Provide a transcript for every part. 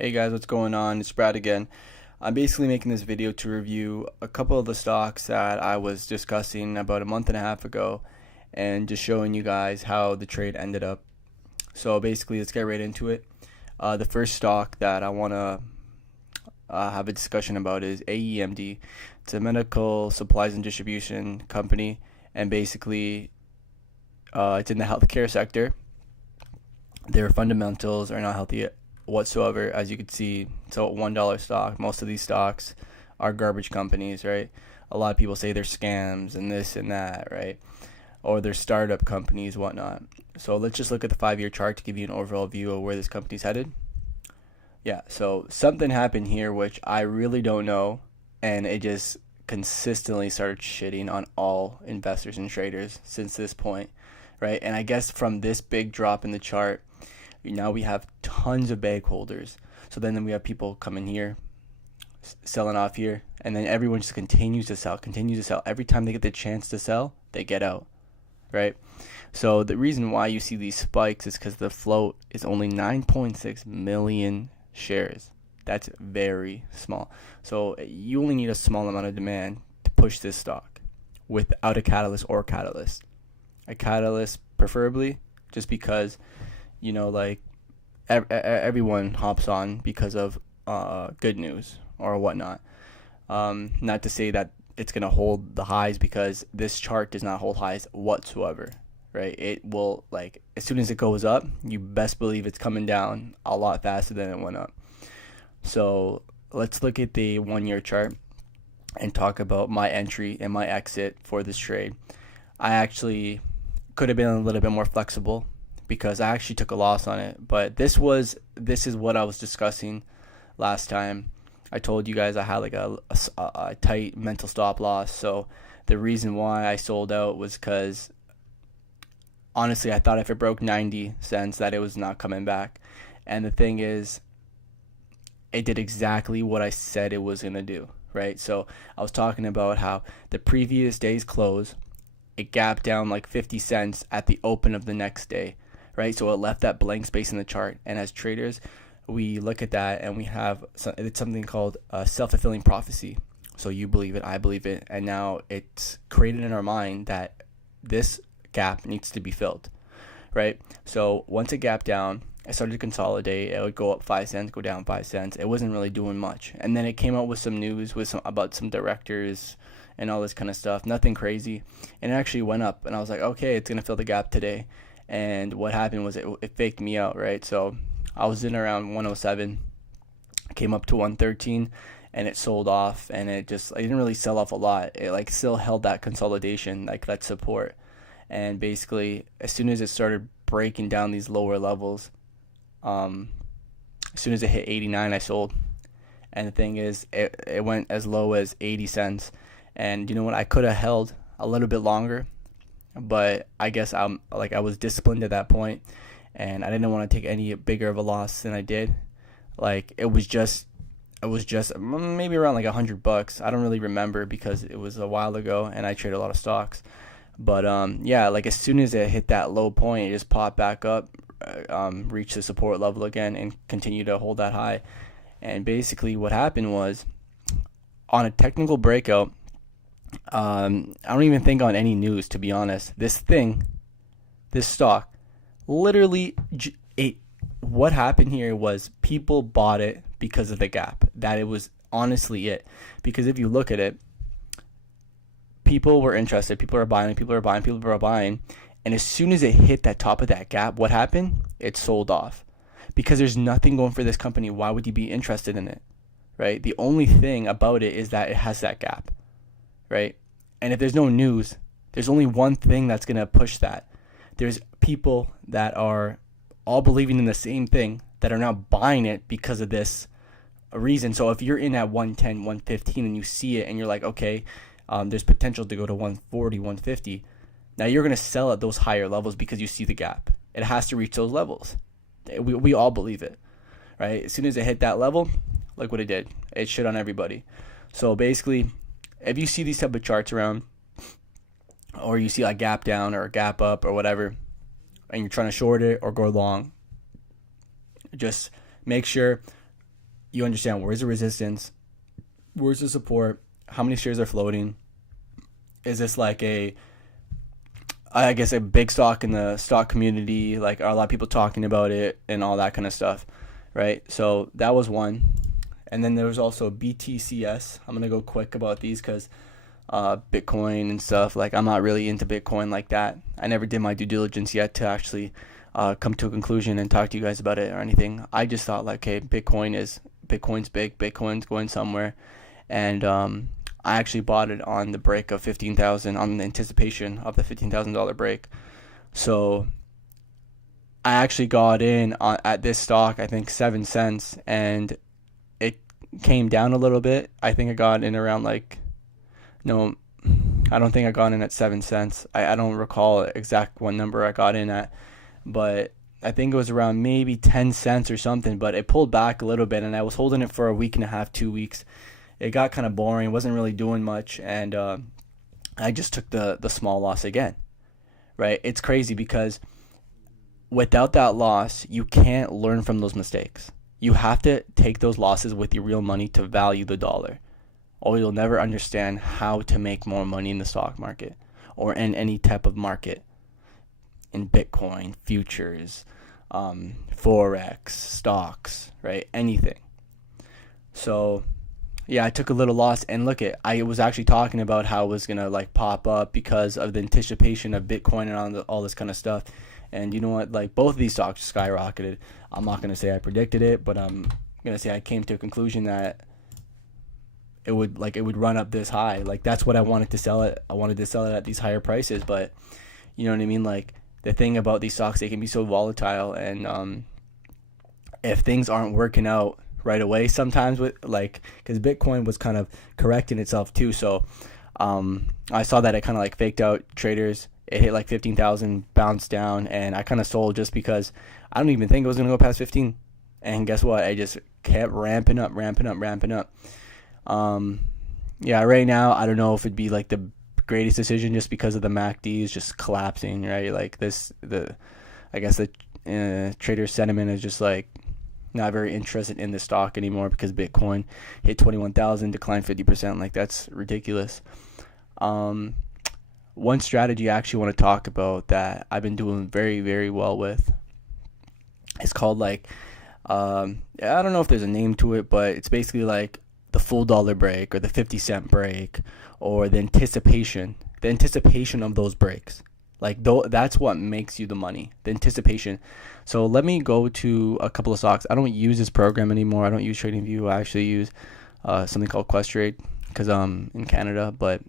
Hey guys, what's going on? It's Brad again. I'm basically making this video to review a couple of the stocks that I was discussing about a month and a half ago and just showing you guys how the trade ended up. So basically, let's get right into it. The first stock that I want to have a discussion about is AEMD. It's a medical supplies and distribution company, and basically, it's in the healthcare sector. Their fundamentals are not healthy whatsoever, as you can see. It's a $1 stock. Most of these stocks are garbage companies, right? A lot of people say they're scams and this and that, right? Or they're startup companies, whatnot. So let's just look at the 5-year chart to give you an overall view of where this company's headed. Yeah, so something happened here which I really don't know, and it just consistently started shitting on all investors and traders since this point, right? And I guess from this big drop in the chart, now we have tons of bag holders. So then we have people coming here, selling off here, and then everyone just continues to sell, continues to sell. Every time they get the chance to sell, they get out, right? So the reason why you see these spikes is because the float is only 9.6 million shares. That's very small. So you only need a small amount of demand to push this stock without a catalyst or catalyst. A catalyst preferably, just because like everyone hops on because of good news or whatnot. Not to say that it's going to hold the highs, because this chart does not hold highs whatsoever, right? It will, like, as soon as it goes up, you best believe it's coming down a lot faster than it went up. So let's look at the 1-year chart and talk about my entry and my exit for this trade. I actually could have been a little bit more flexible, because I actually took a loss on it. But this is what I was discussing last time. I told you guys I had like a tight mental stop loss. So the reason why I sold out was because honestly I thought if it broke 90 cents that it was not coming back. And the thing is, it did exactly what I said it was going to do, right? So I was talking about how the previous day's close, it gapped down like 50 cents at the open of the next day, right? So it left that blank space in the chart. And as traders, we look at that and we have it's something called a self-fulfilling prophecy. So you believe it, I believe it, and now it's created in our mind that this gap needs to be filled, right? So once it gapped down, I started to consolidate. It would go up 5 cents, go down 5 cents. It wasn't really doing much. And then it came out with some news about some directors and all this kind of stuff. Nothing crazy. And it actually went up. And I was like, okay, it's going to fill the gap today. And what happened was it faked me out, right? So I was in around 107, came up to 113, and it sold off. And it didn't really sell off a lot. It like still held that consolidation, like that support. And basically, as soon as it started breaking down these lower levels, as soon as it hit 89, I sold. And the thing is, it went as low as 80 cents. And you know what? I could have held a little bit longer, but I guess I was disciplined at that point, and I didn't want to take any bigger of a loss than I did. Like it was just maybe around like $100. I don't really remember because it was a while ago and I traded a lot of stocks. But yeah, like as soon as it hit that low point, it just popped back up, reached the support level again, and continued to hold that high. And basically, what happened was, on a technical breakout, I don't even think on any news, to be honest. This stock, literally, what happened here was people bought it because of the gap. That it was honestly it. Because if you look at it, people were interested. People are buying. People are buying. People are buying. And as soon as it hit that top of that gap, what happened? It sold off. Because there's nothing going for this company. Why would you be interested in it? Right? The only thing about it is that it has that gap. Right? And if there's no news, there's only one thing that's going to push that. There's people that are all believing in the same thing that are now buying it because of this reason. So if you're in at 110, 115 and you see it and you're like, okay, there's potential to go to 140, 150. Now you're going to sell at those higher levels because you see the gap. It has to reach those levels. We all believe it, right? As soon as it hit that level, look what it did. It shit on everybody. So basically, if you see these type of charts around, or you see a gap down or a gap up or whatever, and you're trying to short it or go long, just make sure you understand where's the resistance, where's the support, how many shares are floating. Is this like I guess a big stock in the stock community? Like, are a lot of people talking about it and all that kind of stuff, right? So that was one. And then there was also BTCS. I'm gonna go quick about these because Bitcoin and stuff. Like, I'm not really into Bitcoin like that. I never did my due diligence yet to actually come to a conclusion and talk to you guys about it or anything. I just thought like, hey, Bitcoin's big, Bitcoin's going somewhere, and I actually bought it on the break of 15,000, on the anticipation of the $15,000 break. So I actually got in at this stock, I think 7 cents, and it came down a little bit. I think I got in around like, no, I don't think I got in at 7 cents. I don't recall exact what number I got in at, but I think it was around maybe 10 cents or something, but it pulled back a little bit, and I was holding it for a week and a half, 2 weeks. It got kind of boring, wasn't really doing much, and I just took the small loss again, right? It's crazy because without that loss, you can't learn from those mistakes. You have to take those losses with your real money to value the dollar, or you'll never understand how to make more money in the stock market or in any type of market, in Bitcoin, futures, Forex, stocks, right? Anything. So yeah, I took a little loss, and look, I was actually talking about how it was gonna like pop up because of the anticipation of Bitcoin and all this kind of stuff. And you know what? Like, both of these stocks skyrocketed. I'm not gonna say I predicted it, but I'm gonna say I came to a conclusion that it would run up this high. Like, that's what I wanted to sell it. I wanted to sell it at these higher prices, but you know what I mean? Like, the thing about these stocks, they can be so volatile, and if things aren't working out right away sometimes, with like, because Bitcoin was kind of correcting itself too, so I saw that it kind of like faked out traders. It hit like 15,000, bounced down, and I kind of sold just because I don't even think it was gonna go past 15. And guess what? I just kept ramping up. Yeah, right now I don't know if it'd be like the greatest decision just because of the MACDs just collapsing, right? Like I guess the trader sentiment is just like not very interested in the stock anymore because Bitcoin hit 21,000, declined 50%. Like, that's ridiculous. One strategy I actually want to talk about that I've been doing very, very well with, it's called like, I don't know if there's a name to it, but it's basically like the full dollar break or the 50-cent break, or the anticipation of those breaks. Like, that's what makes you the money, the anticipation. So let me go to a couple of stocks. I don't use this program anymore. I don't use TradingView. I actually use something called Questrade because I'm in Canada. But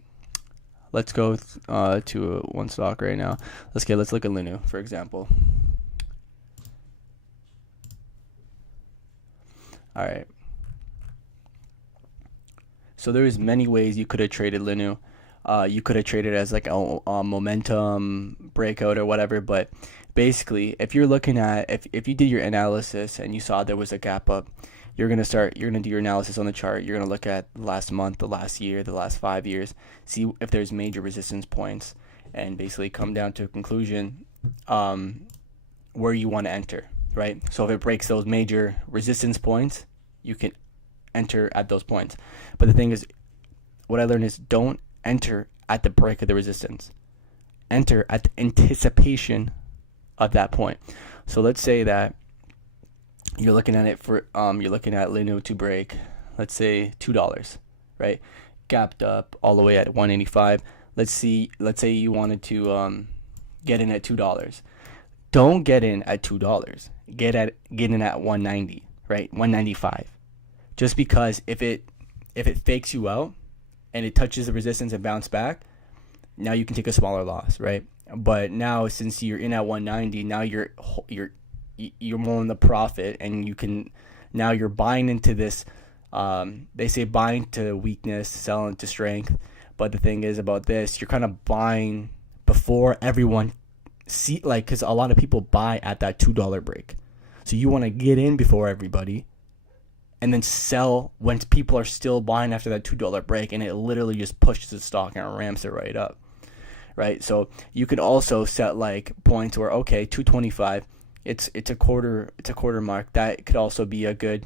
let's go to one stock right now. Let's look at Linu, for example. All right. So there's many ways you could have traded Linu. You could have traded as like a momentum breakout or whatever, but basically, if you're looking at, if you did your analysis and you saw there was a gap up, you're gonna do your analysis on the chart. You're gonna look at the last month, the last year, the last 5 years, see if there's major resistance points, and basically come down to a conclusion where you want to enter, right? So if it breaks those major resistance points, you can enter at those points. But the thing is, what I learned is, don't enter at the break of the resistance. Enter at the anticipation of that point. So let's say that you're looking at it for you're looking at Linu to break, let's say $2, right? Gapped up all the way at 185. Let's say you wanted to get in at $2. Don't get in at $2. Get in at 190, right? 195. Just because if it fakes you out and it touches the resistance and bounce back, now you can take a smaller loss, right? But now, since you're in at 190, now you're more in the profit, and you're buying into this. They say buying to weakness, selling to strength. But the thing is about this, you're kind of buying before everyone see, like, because a lot of people buy at that $2 break, so you want to get in before everybody, and then sell when people are still buying after that $2 break, and it literally just pushes the stock and ramps it right up, right? So you could also set like points where, okay, 225, it's a quarter mark. That could also be a good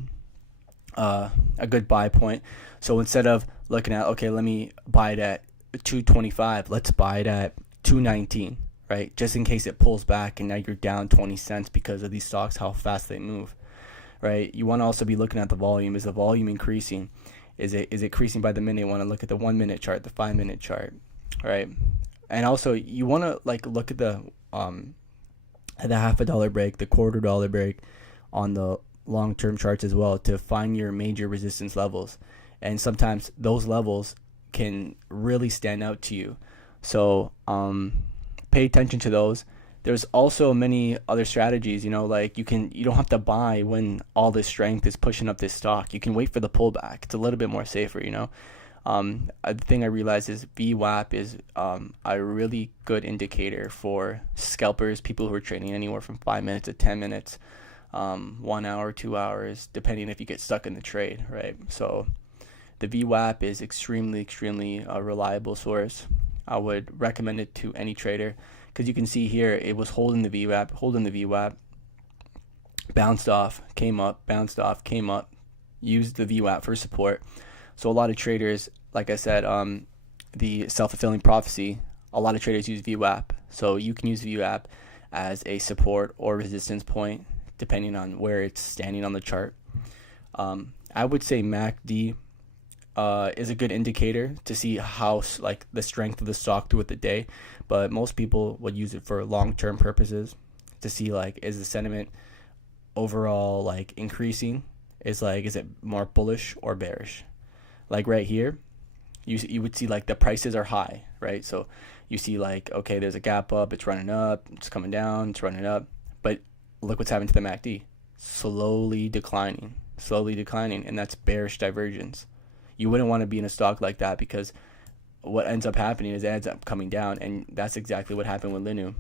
a good buy point. So instead of looking at, okay, let me buy it at 225, let's buy it at 219, right? Just in case it pulls back and now you're down 20 cents because of these stocks, how fast they move, right? You want to also be looking at the volume. Is the volume increasing? Is it increasing by the minute? You want to look at the 1 minute chart, the 5 minute chart, right? And also you want to like look at the half a dollar break, the $quarter break on the long-term charts as well to find your major resistance levels. And sometimes those levels can really stand out to you. So pay attention to those. There's also many other strategies, like you don't have to buy when all this strength is pushing up this stock. You can wait for the pullback. It's a little bit more safer. The thing I realized is VWAP is a really good indicator for scalpers, people who are trading anywhere from 5 minutes to 10 minutes, 1 hour, 2 hours, depending if you get stuck in the trade, right? So the VWAP is extremely a reliable source. I would recommend it to any trader because you can see here it was holding the VWAP, bounced off, came up, bounced off, came up, used the VWAP for support. So a lot of traders, like I said, the self-fulfilling prophecy, a lot of traders use VWAP. So you can use VWAP as a support or resistance point, depending on where it's standing on the chart. I would say MACD is a good indicator to see how like the strength of the stock throughout the day, but most people would use it for long-term purposes to see like is the sentiment overall like increasing, is it more bullish or bearish. Like right here, you would see like the prices are high, right? So you see like, okay, there's a gap up, it's running up, it's coming down, it's running up, but look what's happening to the MACD, slowly declining, and that's bearish divergence. You wouldn't want to be in a stock like that because what ends up happening is it ends up coming down, and that's exactly what happened with Linnu.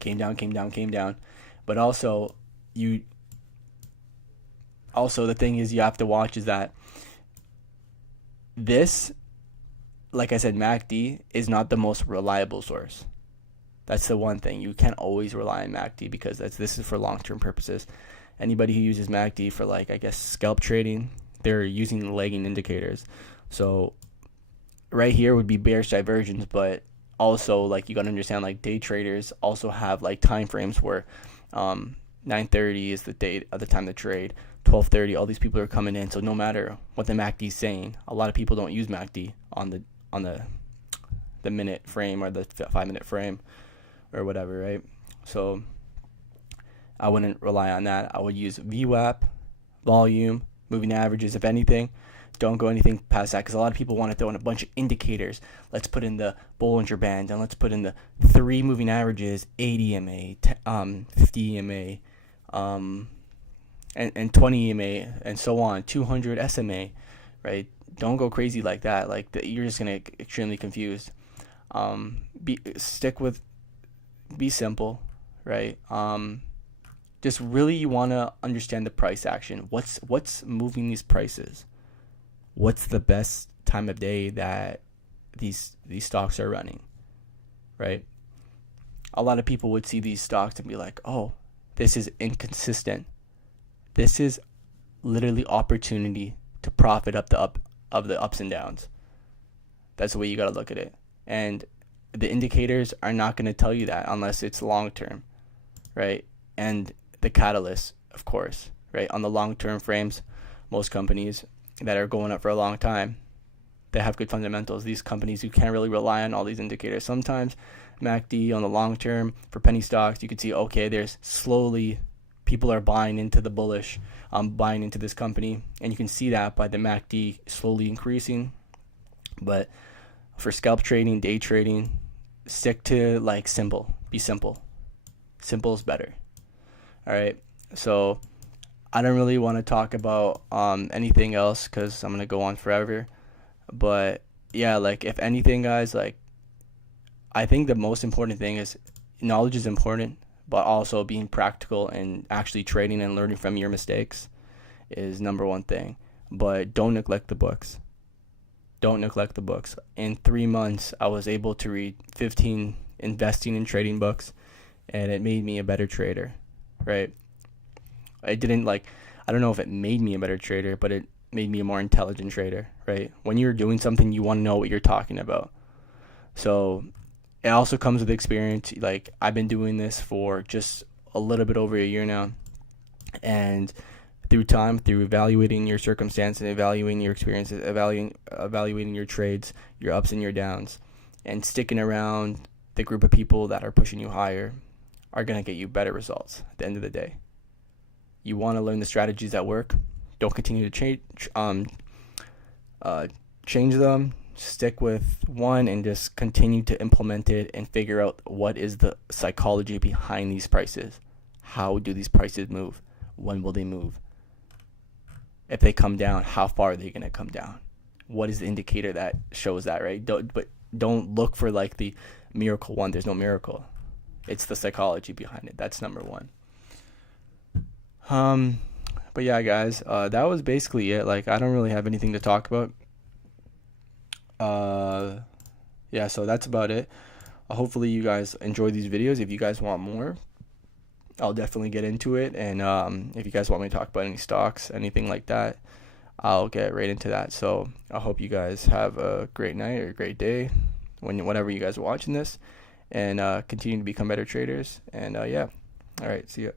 Came down, but also the thing is you have to watch is that this, like I said, MACD is not the most reliable source. That's the one thing. You can't always rely on MACD because this is for long-term purposes. Anybody who uses MACD for scalp trading, they're using lagging indicators. So right here would be bearish divergence, but also you got to understand day traders also have time frames where 9:30 is the date of the time to trade, 12:30 all these people are coming in. So no matter what the MACD is saying, a lot of people don't use MACD on the minute frame or the 5 minute frame or whatever, right? So I wouldn't rely on that. I would use VWAP, volume, moving averages. If anything, don't go anything past that because a lot of people want to throw in a bunch of indicators. Let's put in the Bollinger Band and let's put in the 3 moving averages, 80 EMA, 50 EMA, and 20 EMA, and so on, 200 SMA, right? Don't go crazy like that. You're just gonna get extremely confused. Be simple, right? Just really you want to understand the price action. What's moving these prices? What's the best time of day that these stocks are running, right? A lot of people would see these stocks and be like, oh, this is inconsistent. This is literally opportunity to profit up the ups and downs. That's the way you got to look at it. And the indicators are not going to tell you that unless it's long term, right? And the catalyst, of course, right? On the long term frames, most companies that are going up for a long time, they have good fundamentals. These companies, you can't really rely on all these indicators. Sometimes MACD on the long term for penny stocks, you can see, okay, there's slowly people are buying into the bullish, buying into this company, and you can see that by the MACD slowly increasing. But for scalp trading, day trading, stick to simple. Be simple. Simple is better. All right. So I don't really want to talk about anything else because I'm gonna go on forever. But yeah, if anything, guys, I think the most important thing is knowledge is important, but also being practical and actually trading and learning from your mistakes is number one thing. But don't neglect the books. Don't neglect the books. In 3 months, I was able to read 15 investing and trading books, and it made me a better trader, right? I didn't I don't know if it made me a better trader, but it made me a more intelligent trader, right? When you're doing something, you want to know what you're talking about. So it also comes with experience. Like, I've been doing this for just a little bit over a year now, and through time, through evaluating your circumstances, evaluating your experiences, evaluating your trades, your ups and your downs, and sticking around the group of people that are pushing you higher are going to get you better results at the end of the day. You want to learn the strategies that work. Don't continue to change them. Stick with one and just continue to implement it and figure out what is the psychology behind these prices. How do these prices move? When will they move? If they come down, how far are they going to come down? What is the indicator that shows that, right? Don't look for like the miracle one. There's no miracle. It's the psychology behind it. That's number one. But yeah, guys, that was basically it. Like, I don't really have anything to talk about. Yeah, so that's about it. Hopefully you guys enjoy these videos. If you guys want more, I'll definitely get into it. And if you guys want me to talk about any stocks, anything like that, I'll get right into that. So I hope you guys have a great night or a great day whenever you guys are watching this, and continue to become better traders. And yeah, all right, see ya.